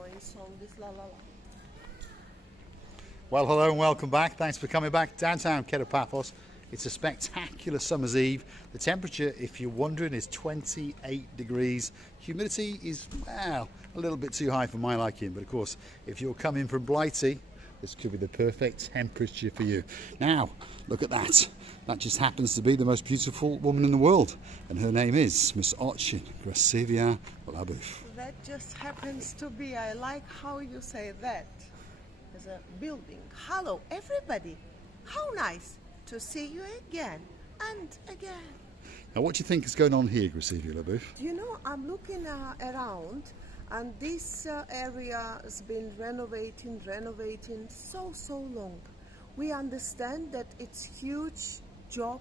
annoying song, this la la la. Well, hello and welcome back. Thanks for coming back. Downtown Paphos. It's a spectacular summer's eve. The temperature, if you're wondering, is 28 degrees. Humidity is, well, a little bit too high for my liking. But of course, if you're coming from Blighty, this could be the perfect temperature for you. Now, look at that. That just happens to be the most beautiful woman in the world. And her name is Miss Ochin Gracevia Labouf. That just happens to be, I like how you say that. There's a building. Hello, everybody. How nice to see you again and again. Now, what do you think is going on here, Gracevia Labouf? You know, I'm looking around, and this area has been renovating so long. We understand that it's huge job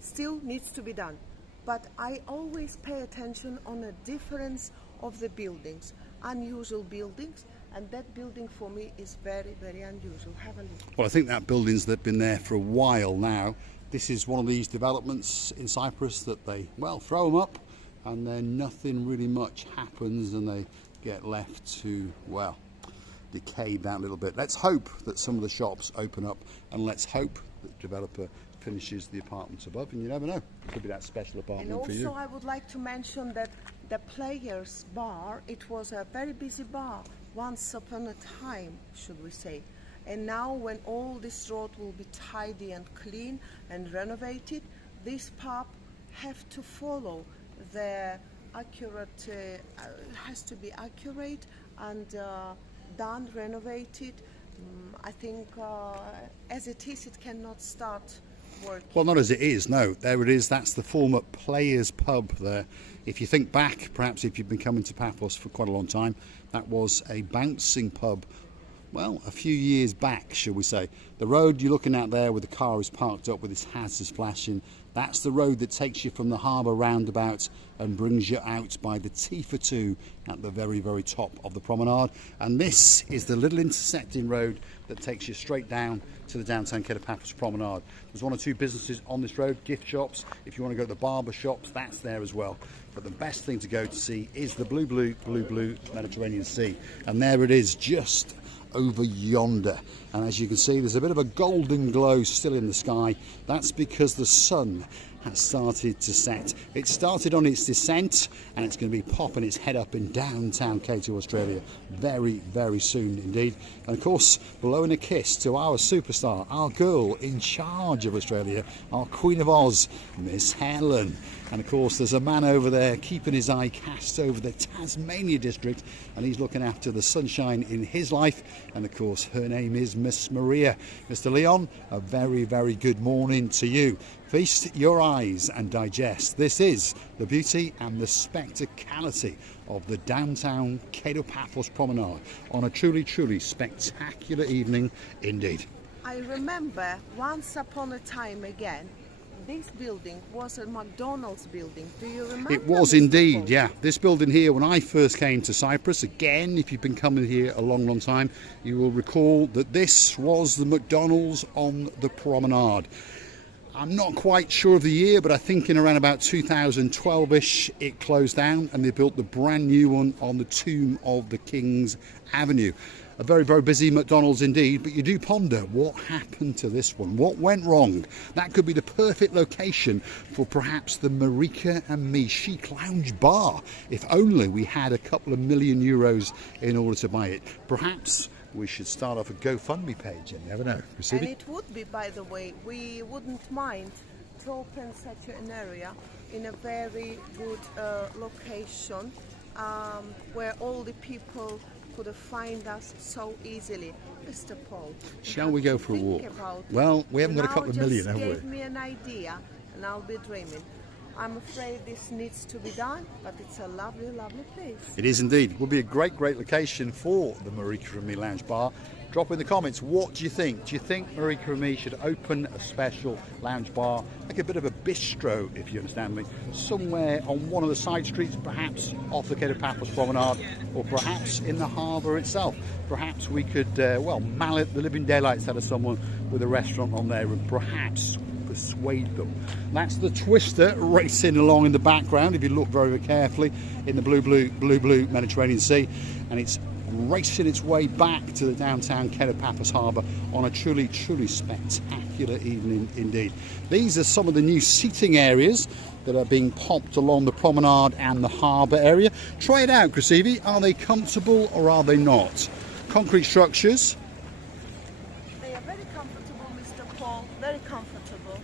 still needs to be done, but I always pay attention on a difference of the buildings, unusual buildings, and that building for me is very unusual. Have a look. Well, I think that building's been there for a while now. This is one of these developments in Cyprus that they, well, throw them up and then nothing really much happens and they get left to, well, decay down a little bit. Let's hope that some of the shops open up, and let's hope that the developer finishes the apartments above, and you never know, it could be that special apartment for you. And also I would like to mention that the Players Bar, it was a very busy bar once upon a time, should we say. And now when all this road will be tidy and clean and renovated, this pub have to follow the accurate, has to be accurate and done, renovated. I think as it is, it cannot start working. Well, not as it is, no. There it is, that's the former Players Pub there. If you think back, perhaps if you've been coming to Paphos for quite a long time, that was a bouncing pub, well, a few years back, shall we say. The road you're looking at there where the car is parked up with its hazards flashing, that's the road that takes you from the harbour roundabout and brings you out by the T42 at the very top of the promenade. And this is the little intersecting road that takes you straight down to the downtown Paphos promenade. There's one or two businesses on this road, gift shops. If you want to go to the barber shops, that's there as well. But the best thing to go to see is the blue Mediterranean Sea. And there it is, just over yonder, and as you can see there's a bit of a golden glow still in the sky. That's because the sun has started to set. It started on its descent and it's going to be popping its head up in downtown Cato, Australia very soon indeed. And of course, blowing a kiss to our superstar, our girl in charge of Australia, our Queen of Oz, Miss Helen. And of course there's a man over there keeping his eye cast over the Tasmania district, and he's looking after the sunshine in his life, and of course her name is Miss Maria. Mr. Leon, a very good morning to you. Feast your eyes and digest. This is the beauty and the spectacality of the downtown Paphos promenade on a truly spectacular evening indeed. I remember once upon a time again, this building was a McDonald's building. Do you remember? It was indeed, yeah. This building here, when I first came to Cyprus, again, if you've been coming here a long time, you will recall that this was the McDonald's on the promenade. I'm not quite sure of the year, but I think in around about 2012-ish it closed down and they built the brand new one on the Tomb of the King's Avenue. A very busy McDonald's indeed, but you do ponder what happened to this one. What went wrong? That could be the perfect location for perhaps the Marika and Me chic lounge bar, if only we had a couple of million euros in order to buy it. Perhaps we should start off a GoFundMe page, you never know. And it would be, by the way, we wouldn't mind to open such an area in a very good location where all the people could find us so easily. Mr. Paul, shall we go for a walk? Well, we haven't got a couple of million, have we? You just gave me an idea and I'll be dreaming. I'm afraid this needs to be done, but it's a lovely place. It is indeed. It will be a great location for the Marika and Me Lounge Bar. Drop in the comments, what do you think? Do you think Marika and Me should open a special lounge bar, like a bit of a bistro, if you understand me, somewhere on one of the side streets, perhaps off the Paphos Promenade, or perhaps in the harbour itself? Perhaps we could, well, mallet the living daylights out of someone with a restaurant on there, and perhaps suede them. That's the Twister racing along in the background, if you look very, very carefully, in the blue Mediterranean Sea, and it's racing its way back to the downtown Paphos harbour on a truly, truly spectacular evening indeed. These are some of the new seating areas that are being popped along the promenade and the harbour area. Try it out, Krasivi. Are they comfortable or are they not? Concrete structures. They are very comfortable, Mr. Paul. Very comfortable.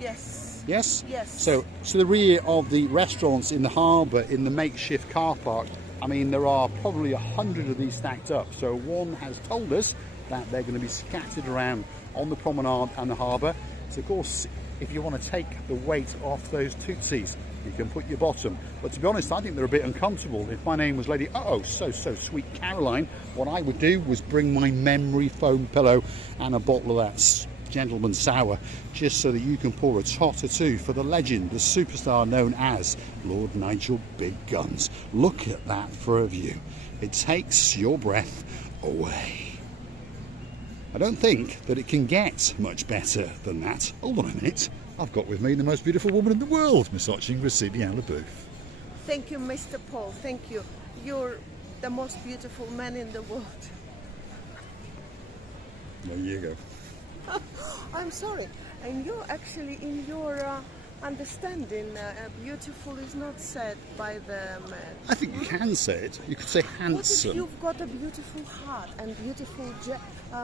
Yes. Yes? Yes. So to the rear of the restaurants in the harbour, in the makeshift car park, I mean, there are probably 100 of these stacked up. So one has told us that they're going to be scattered around on the promenade and the harbour. So of course, if you want to take the weight off those tootsies, you can put your bottom. But to be honest, I think they're a bit uncomfortable. If my name was Lady so sweet Caroline, what I would do was bring my memory foam pillow and a bottle of that Gentleman Sour, just so that you can pour a tot or two for the legend, the superstar known as Lord Nigel Big Guns. Look at that for a view. It takes your breath away. I don't think that it can get much better than that. Hold on a minute. I've got with me the most beautiful woman in the world, Miss Oching Graciliana Booth. Thank you, Mr. Paul. Thank you. You're the most beautiful man in the world. There you go. I'm sorry. And you're actually, in your understanding, beautiful is not said by the man. I think you can say it. You could say What if handsome. you've got a beautiful heart and beautiful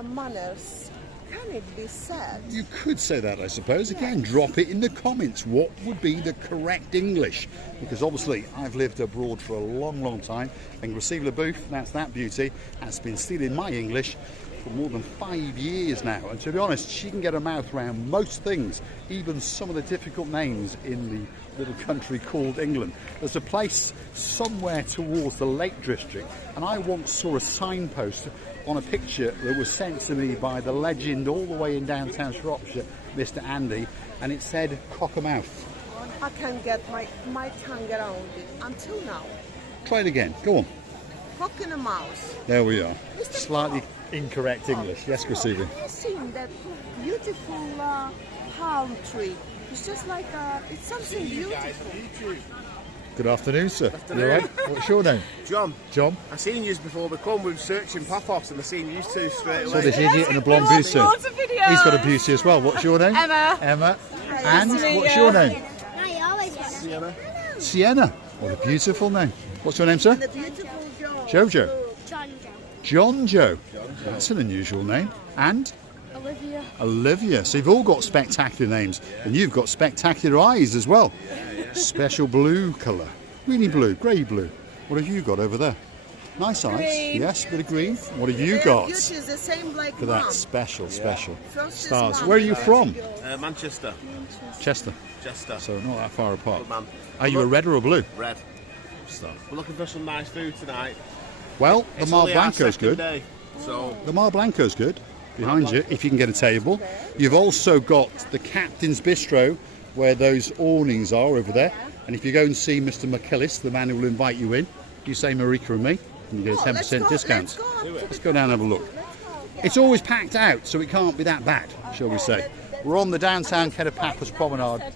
manners? Can it be said? You could say that, I suppose. Again, drop it in the comments. What would be the correct English? Because obviously, I've lived abroad for a long, long time. And Graciliana Booth, that's that beauty, has been stealing my English for more than 5 years now. And to be honest, she can get her mouth around most things, even some of the difficult names in the little country called England. There's a place somewhere towards the Lake District, and I once saw a signpost on a picture that was sent to me by the legend all the way in downtown Shropshire, Mr. Andy, and it said Cockermouth. I can't get my tongue around it until now. Try it again. Go on. Cock in a mouse. There we are. Mr. Slightly Paul. incorrect English. Yes, Graciliana. Have you seen that beautiful palm tree? It's just like it's something beautiful. Good afternoon, sir. Afternoon. You all right? What's your name? John. John. I've seen you before we come. We were searching Paphos and I've seen you two straight So away. this idiot and a blonde beauty. He's got a beauty as well. What's your name? Emma. Emma. And what's your name? Sienna. Sienna. What a beautiful name. What's your name, sir? The beautiful Jojo. John Joe. That's an unusual name. And Olivia. Olivia. So you've all got spectacular names. And you've got spectacular eyes as well. Special blue colour. Greeny blue, grey blue. What have you got over there? Nice eyes. Green. Yes, bit of green. What have you Their got? beauty is the same like For that mom. special Frosted stars. mom. Where are you from? Manchester. Chester. Chester. So not that far apart. Good man. Are you a red or a blue? Red. Star. We're looking for some nice food tonight. Well, the It's Mar only our Blanco's second good. day, so The Mar Blanco's good. Behind you, if you can get a table. You've also got the Captain's Bistro, where those awnings are over there. And if you go and see Mr. McKillis, the man who will invite you in, you say Marika and me, and you get a 10% discount. Let's go down and have a look. It's always packed out, so it can't be that bad, shall we say. We're on the downtown Paphos Promenade,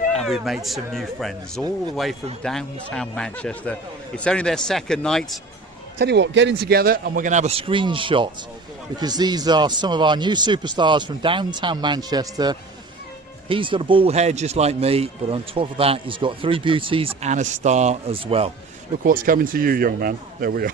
and we've made some new friends all the way from downtown Manchester. It's only their second night. Tell you what, get in together and we're going to have a screenshot, because these are some of our new superstars from downtown Manchester. He's got a bald head just like me, but on top of that, he's got 3 beauties and a star as well. Look what's coming to you, young man. There we are.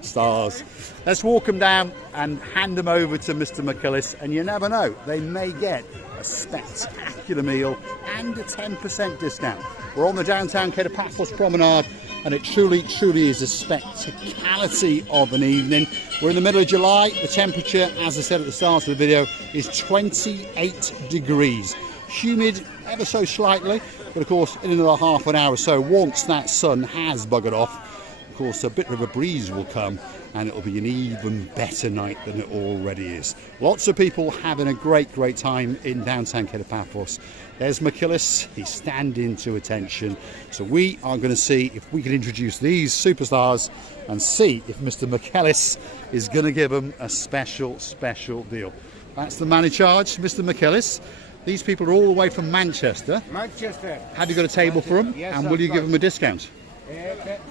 Stars. Let's walk them down and hand them over to Mr. McKillis, and you never know, they may get a spectacular meal and a 10% discount. We're on the downtown Paphos Promenade, and it truly, truly is a spectacality of an evening. We're in the middle of July. The temperature, as I said at the start of the video, is 28 degrees. Humid ever so slightly, but of course in another half an hour or so, once that sun has buggered off, of course a bit of a breeze will come, and it'll be an even better night than it already is. Lots of people having a great, great time in downtown Paphos. There's McKillis, he's standing to attention. So we are going to see if we can introduce these superstars and see if Mr. McKillis is going to give them a special, special deal. That's the man in charge, Mr. McKellis. These people are all the way from Manchester. Manchester. Have you got a table for them? Yes, And will you give them a discount?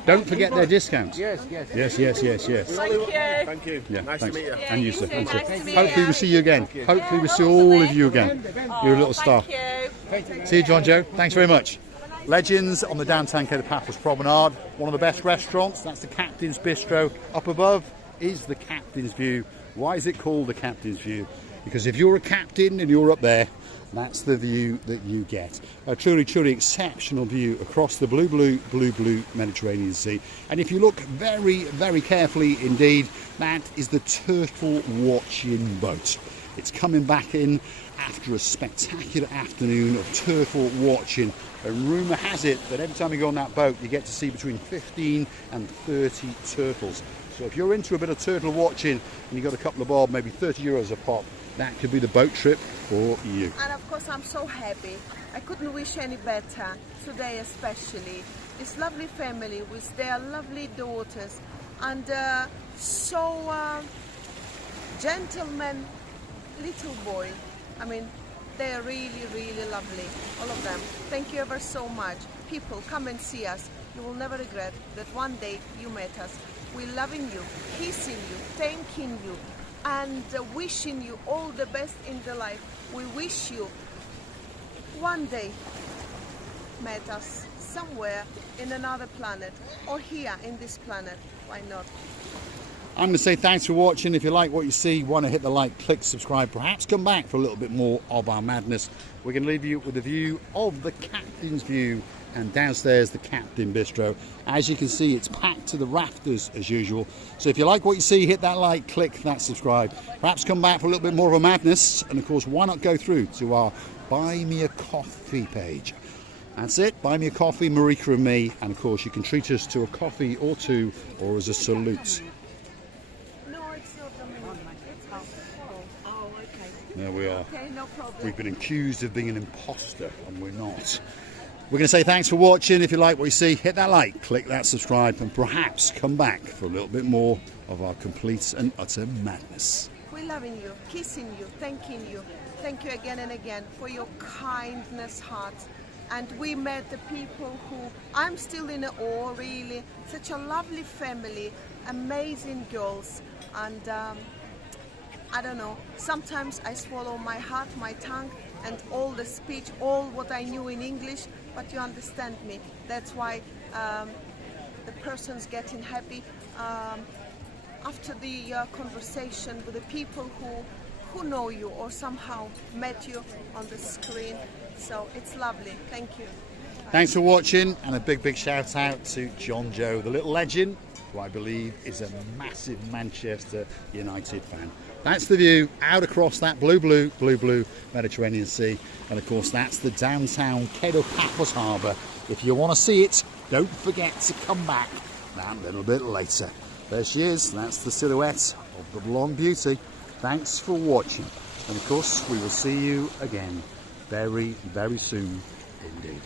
Don't forget their discount. Yes. Yes. Thank you. Yeah, Nice thanks. to meet you. And you, sir. Nice to meet Hopefully you. we'll see you again. Hopefully we'll see all of you again. You're a little star. Thank you. See you, John Joe. Thanks very much. Legends on the downtown Cape of Paphos Promenade. One of the best restaurants. That's the Captain's Bistro. Up above is the Captain's View. Why is it called the Captain's View? Because if you're a captain and you're up there, that's the view that you get. A truly exceptional view across the blue Mediterranean Sea. And if you look very carefully indeed, that is the turtle watching boat. It's coming back in after a spectacular afternoon of turtle watching. And rumour has it that every time you go on that boat, you get to see between 15 and 30 turtles. So if you're into a bit of turtle watching and you've got a couple of bob, maybe 30 euros a pop, that could be the boat trip for you. And of course I'm so happy. I couldn't wish any better, today especially. This lovely family with their lovely daughters and gentleman little boy. I mean, they are really lovely, all of them. Thank you ever so much. People, come and see us. You will never regret that one day you met us. We're loving you, kissing you, thanking you, and wishing you all the best in the life. We wish you one day met us somewhere in another planet or here in this planet. Why not? I'm going to say thanks for watching. If you like what you see, want to hit the like, click subscribe, perhaps come back for a little bit more of our madness. We're going to leave you with a view of the Captain's View and downstairs the Captain Bistro. As you can see, it's packed to the rafters as usual. So if you like what you see, hit that like, click that subscribe. Perhaps come back for a little bit more of a madness. And of course, why not go through to our Buy Me a Coffee page. That's it, buy me a coffee, Marika and me. And of course, you can treat us to a coffee or two or as a salute. No, it's not a minute. It's oh, okay. There we are. Okay, no problem. We've been accused of being an imposter, and we're not. We're going to say thanks for watching. If you like what you see, hit that like, click that subscribe, and perhaps come back for a little bit more of our complete and utter madness. We're loving you, kissing you, thanking you. Thank you again and again for your kindness hearts. And we met the people who, I'm still in awe really, such a lovely family, amazing girls. And I don't know, sometimes I swallow my heart, my tongue, and all the speech, all what I knew in English, but you understand me. That's why the person's getting happy after the conversation with the people who know you or somehow met you on the screen. So it's lovely. Thank you. Thanks for watching, and a big shout out to John Joe, the little legend, who I believe is a massive Manchester United fan. That's the view out across that blue Mediterranean Sea, and of course that's the downtown Cape of Paphos harbour. If you want to see it, don't forget to come back that little bit later. There she is. That's the silhouette of the blonde beauty. Thanks for watching, and of course we will see you again very soon indeed.